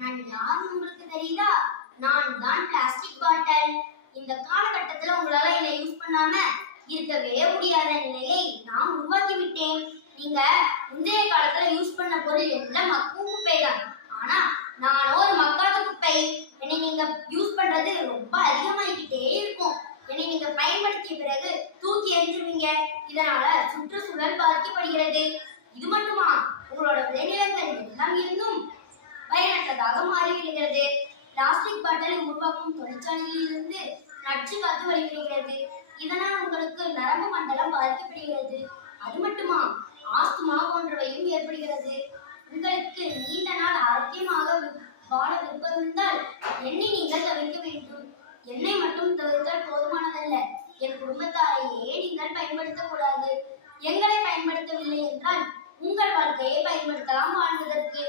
நான் யாருன்னு உங்களுக்கு தெரியுதா? நான் தான் பிளாஸ்டிக் பாட்டில். இந்த காலகட்டத்துல உங்களால என்னை யூஸ் பண்ணாம இருக்கவே முடியாத நிலையை நான் உருவாக்கி விட்டேன். நீங்க முந்தைய காலத்துல யூஸ் பண்ண பொருள் எல்லாம் மக்கும் குப்பை தான். ஆனா நானோ ஒரு மக்காத குப்பை. என்னை நீங்க யூஸ் பண்றது ரொம்ப அதிகமாகிக்கிட்டே இருக்கும். என்னை நீங்க பயன்படுத்திய பிறகு தூக்கி எறிஞ்சிருவீங்க. இதனால சுற்றுச்சூழல் பாதிக்கப்படுகிறது. இது மட்டுமா, உங்களோட விளைநிலங்கள் எல்லாம் இருந்தும் பயனற்றதாக மாறிவிடுகிறது. பிளாஸ்டிக் பாட்டிலை உருவாக்கும் தொழிற்சாலையிலிருந்து நச்சு காத்து வெளியிடுகிறது. இதனால் உங்களுக்கு நரம்பு மண்டலம் பாதிக்கப்படுகிறது. அது மட்டுமா, ஆஸ்துமா போன்றவையும் ஏற்படுகிறது. உங்களுக்கு நீண்ட நாள் ஆரோக்கியமாக வாழ விருப்பம் இருந்தால் என்னை நீங்கள் தவிர்க்க வேண்டும். என்னை மட்டும் தவிர்த்தால் போதுமானதல்ல, என் குடும்பத்தாரையே நீங்கள் பயன்படுத்தக்கூடாது. எங்களை பயன்படுத்தவில்லை என்றால் உங்கள் வாழ்க்கையை பயன்படுத்தலாம் வாழ்வதற்கு.